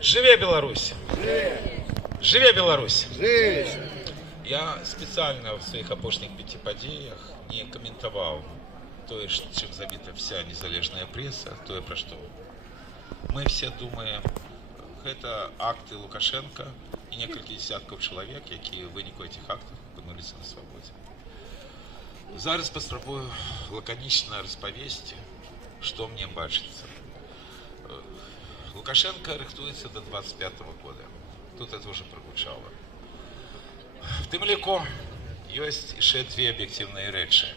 Живе Беларусь! Живе Беларусь! Я специально в своих апошніх пятипадеях не комментовал то, чем забита вся незалежная пресса, то, про что мы все думаем, это акты Лукашенко и несколько десятков человек, які в выніку этих актов опинулися на свободе. Зараз паспрабую лаканічна распавесці, что мне бачится. Лукашенко рыхтуецца до 25-го года. Тут это уже прогучало. В тым ліку ёсць яшчэ две аб'ектыўныя рэчы.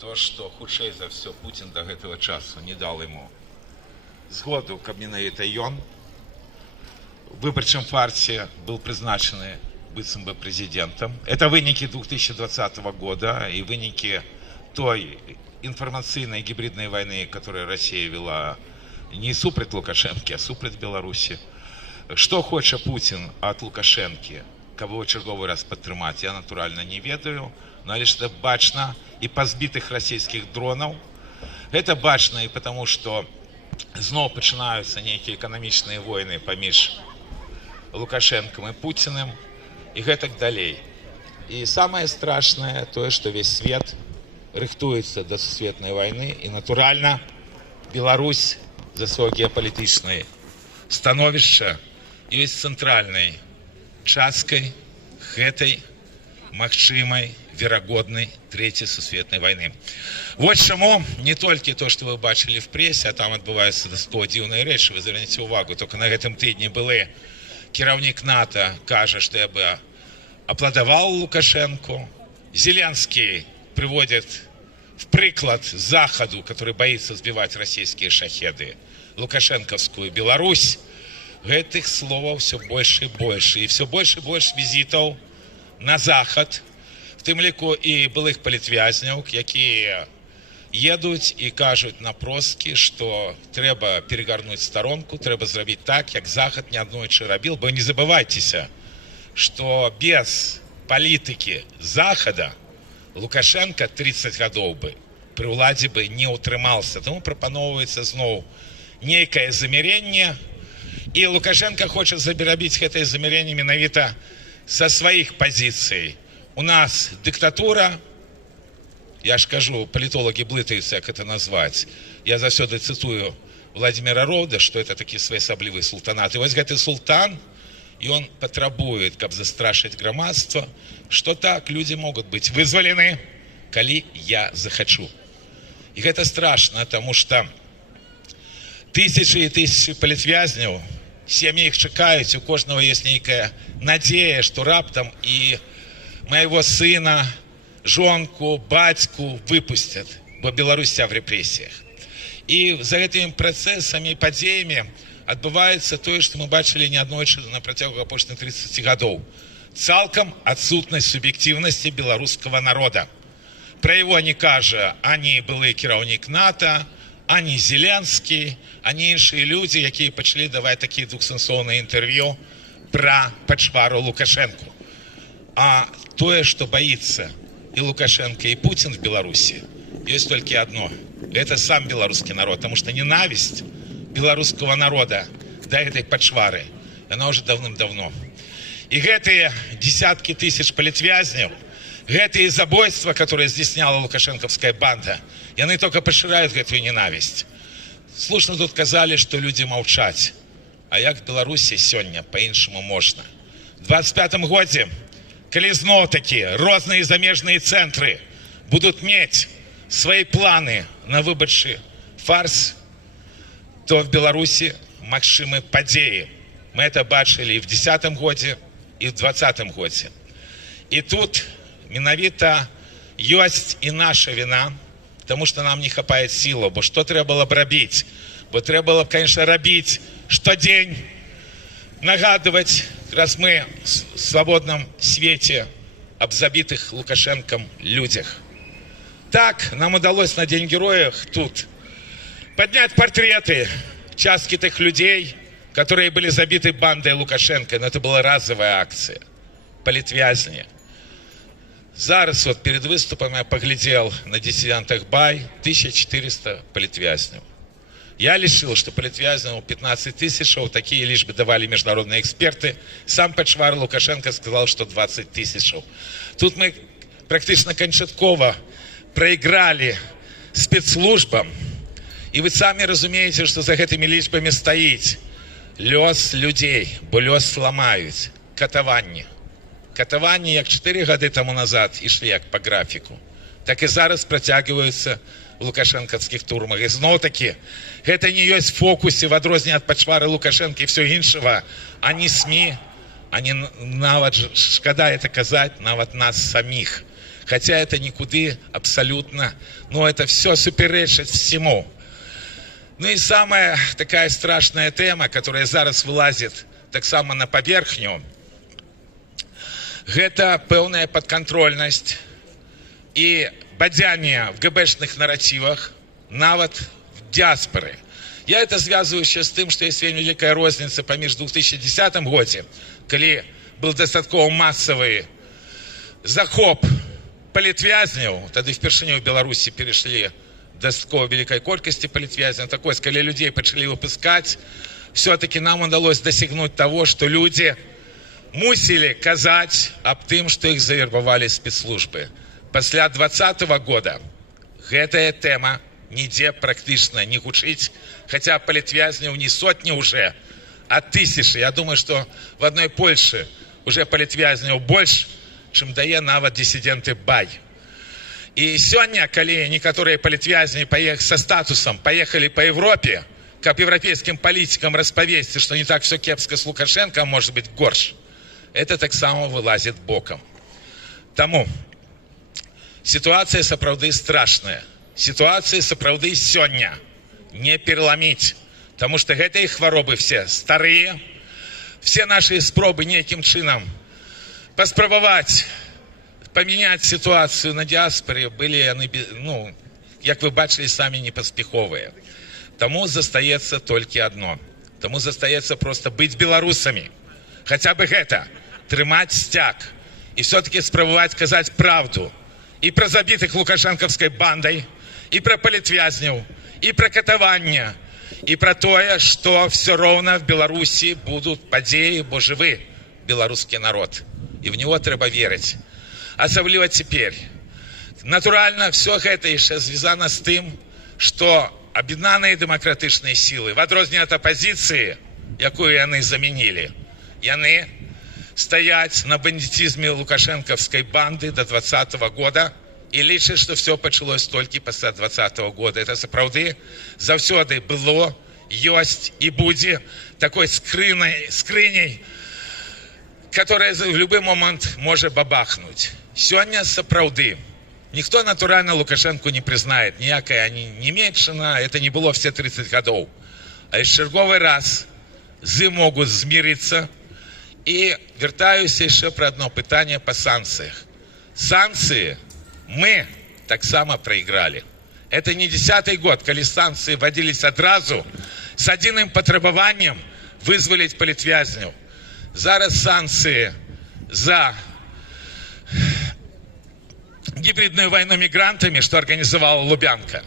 То, што хутчэй за все Путин до гэтага часу не дал ему згоду, каб менавіта ён в выбарчым фарсе был прызначаны быццам бы президентом. Это вынікі 2020 года и вынікі той информационной гибридной войны, которую Россия вела не супраць Лукашенко, а супраць Беларуси. Что хочет Путин от Лукашенко, кого черговый раз падтрымаць, я натуральна не ведаю, но лишь это бачна и по сбитых российских дронов. Это бачна и потому, что зноў пачынаюцца нейкія эканамічныя войны паміж Лукашенком и Путиным и гэтак далей. И самое страшное то, что весь свет рыхтуется до сусветной войны, и натурально Беларусь за свое геополитичное становішча ёсць цэнтральнай часткай гэтай магчымай верагоднай трэцяй сусветнай войны. Вот чаму не толькі то, что вы бачили в прессе, а там адбываюцца дзіўныя рэчы, вы зверніце увагу, только на гэтым тыдні былы кіраўнік НАТО кажа, что я бы аплодавал Лукашенко. Зеленский приводит в приклад Заходу, который боится сбивать российские шахеды, лукашенковскую Беларусь. Этих слов все больше и больше. И все больше и больше визитов на Заход, в тым ліку и былых палітвязняў, якія едуць и кажуць напросткі, что трэба перегарнуть сторонку, трэба зрабіць так, як Захад неаднойчы рабіў. Бо не забывайтеся, что без политики Захода Лукашенко 30 гадоў бы при ўладзе бы не утрымался. Тому прапаноўваецца зноў нейкае заміренне, и Лукашенко хочет забірабіць гэтае заміренне менавіта со своих позиций. У нас диктатура, я ж кажу, политологи блытаются, как это назвать. Я заўсёды цитую Владимира Рода, что это такі своеасаблівы султанат. И вот гэты султан, и он потребует, каб застрашыць грамадства, что так люди могут быть вызволены, калі я захочу. И это страшно, потому что тысячи и тысячи палітвязняў, сем'і іх чакаюць, у кожного есть нейкая надея, что раптам и моего сына, жонку, бацьку выпустят, бо Беларусь вся в репрессиях. И за этими процессами и падзеямі адбываецца тое, што мы бачылі неаднойчы на працягу апошніх 30 гадоў. Цалкам адсутнасць суб'ектыўнасці беларускага народа. Про его не кажа ані былы кіраўнік НАТО, ані Зеленскі, ані іншыя людзі, якія пачалі даваць такія двухсэнсоўныя інтэрв'ю про пачвару Лукашенко. А тое, что боится и Лукашенко, и Путин в Беларуси, есть только одно. Это сам белорусский народ, потому что ненависть белорусского народа до этой пачвары, она уже давным-давно. И гэтые десятки тысяч палітвязняў, гэтые забойства, которые здійсняла лукашенковская банда, яны только пашыраюць гэтую ненависть. Слушно тут казали, что люди молчать. А як в Беларуси сёння по-іншаму можна? В 25-м годзе, калі зноў-таки розныя замежныя цэнтры будут мець свои планы на выбарчы фарс, то в Беларуси магчымы падзеі. Мы это бачили и в 10-м годзе, и в 20-м годзе. И тут менавіта ёсць и наша вина, потому что нам не хапает силы. Бо что трэба было б рабіць? Бо трэба было б, конечно, рабіць штодзень, нагадывать, раз мы в свободном свете об забитых Лукашенком людях. Так нам удалось на День Героев тут поднять портреты части тех людей, которые были забиты бандой Лукашенко. Но это была разовая акция. Палітвязні. Зараз вот перед выступом я поглядел на диссидентах Бай, 1400 палітвязняў. Я лишил, что палітвязням 15 тысяч, такие лишь бы давали международные эксперты. Сам Пачвар Лукашенко сказал, что 20 тысяч. Тут мы практически кончатково проиграли спецслужбам. И вы сами разумеете, что за этими лічбами стоит лёс людей, бо лёс сломают. Катаванні. Катаванні, як 4 годы тому назад ішли як по графику, так и зараз протягиваются в лукашенковских турмах. И снова-таки, это не есть в фокусе, в адрозненне от Пачвара Лукашенко и все іншого, ані СМИ, ані нават, шкода это казать, нават нас самих. Хотя это никуда абсолютно, но это все суперечит всему. Ну и самая такая страшная тема, которая зараз вылазит так само на поверхню, это пэўная подконтрольность и бадяние в ГБшных нарративах, нават в диаспоры. Я это связываю сейчас с тем, что есть вельмі великая розница поміж 2010 годзе, когда был достаточно массовый захоп палітвязняў, тады впершыню в Беларуси перешли до такой великой колькости палітвязняў, такой, когда людей начали выпускать, все-таки нам удалось достигнуть того, что люди мусили казать об тым, что их завербовали спецслужбы. После 2020 года гэтая тема нигде практически не гучыць, хотя палітвязняў не сотни уже, а тысячи. Я думаю, что в одной Польше уже палітвязняў больше, чем дае нават диссиденты Бай. И сегодня, когда некоторые палітвязні со статусом поехали по Европе, как европейским политикам расповесці, что не так все кепска с Лукашенко, может быть горш, это так само вылазит боком. Тому ситуация сапраўды страшная. Ситуация сапраўды сёння не переломить, потому что гэтые хваробы все старые, все наши спробы неким чином паспрабаваць поменять ситуацию на диаспоре были, ну, как вы бачили, сами непаспяховыя. Тому застаецца толькі одно. Тому застаецца просто быть белорусами. Хотя бы это, трымаць сцяг. И все-таки спрабаваць казаць правду. И про забитых лукашенковской бандой, и про палітвязняў, и про катаванне, и про то, что все ровно в Беларуси будут падзеі, бо жывы белорусский народ. И в него трэба верить. Асабліва теперь. Натурально, все это еще связано с тем, что об'яднаныя дэмакратычныя силы, в адрозненне от оппозиции, якую яны заменили, яны стоять на бандитизме лукашенковской банды до 2020 года и лічаць, что все почалось только после 2020 года. Это сапраўды заўсёды было, есть и будет такой скрыней, которая в любой момент может бабахнуть. Сегодня сапраўды никто натурально Лукашенко не признает, ніякая немецчына, это не было все 30 годов. А из черговый раз зы могут змириться. И вертаюсь еще про одно питание по санкциях. Санкции мы так само проиграли. Это не 10-й год, когда санкции вводились одразу с одним потребованием вызволить палітвязняў. Зараз санкции за гибридную войну мигрантами, что организовала Лубянка.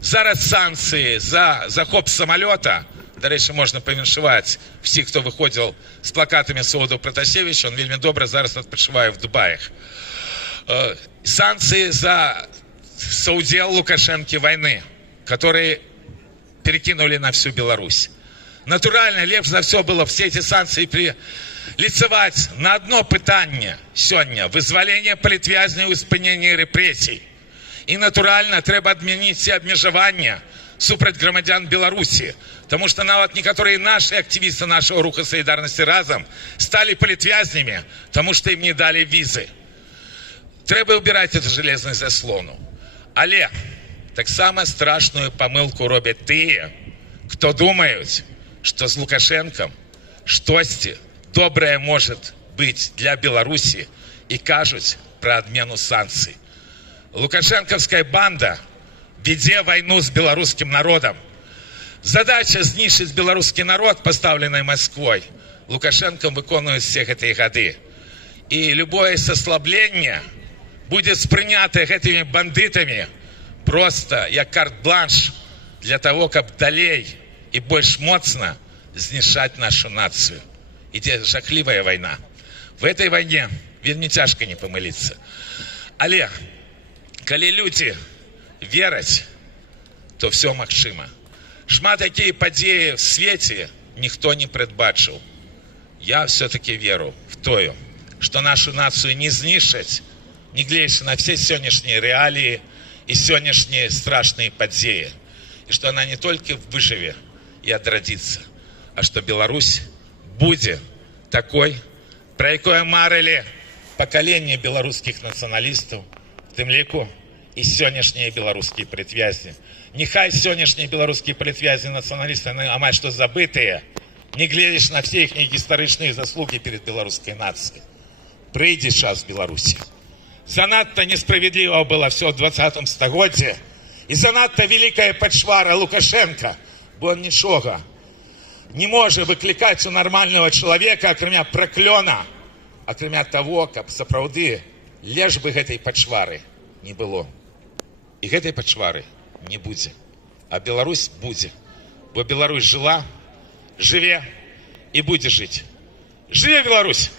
Зараз санкции за захоп самолета. До речі, можна повіншувати всіх, хто виходив з плакатами Солоду Протасевича, він вельми добре зараз відпочиває в Дубаях. Санкции за соудел Лукашенко войны, которые перекинули на всю Беларусь. Натурально, лепш за все было все эти санкции лицевать на одно питание сегодня: вызволение палітвязняў и спынение репрессий. И натурально треба отменить все обмежевания супраць громадян Беларуси, потому что нават некоторые наши активисты нашего руха солидарности разом стали палітвязнями, потому что им не дали визы. Треба убирать эту железную заслону. Але так само страшную помылку робят тыя, кто думают, что с Лукашенком штосьці доброе может быть для Беларуси, и кажут про отмену санкций. Лукашенковская банда веде войну с белорусским народом. Задача знішчыць белорусский народ, поставленная Москвой, Лукашенко выконывает всех эти годы. И любое сослабление будет спрынято этими бандитами просто як карт-бланш для того, каб далей і больш моцна знішаць нашу нацыю. Ідзе жахлівая вайна. В этой вайне вельмі цяжка не памыліцца. Але калі людзі вераць, то все магчыма. Шмат якія падзеі в свеце ніхто не прадбачыў. Я все-таки веру в тое, што нашу нацыю не знішчаць, нягледзячы на все сённяшнія рэаліі і сённяшнія страшныя падзеі. І што она не толькі выжыве і адрадзіцца, а што Беларусь будзе такой, пра якое марылі пакаленне беларускіх нацыяналістаў, в тым ліку і сённяшнія беларускія палітвязні. Нехай сённяшнія беларускія палітвязні нацыяналісты амаль што забытыя, не глядзячы на все іхнія гістарычныя заслугі перед беларускай нацыяй. Прыйдзе час Беларусі. Занадта несправедліва было все ў 20 стагоддзі, і занадта вялікая пачвара Лукашенка, бо он нічога не можа выклікаць у нармальнага чалавека, акрамя праклёна, акрамя того, каб сапраўды лишь бы гэтай пачвары не было. І гэтай пачвары не будзе. А Беларусь будзе. Бо Беларусь жыла, жыве і будзе жыць. Жыве Беларусь!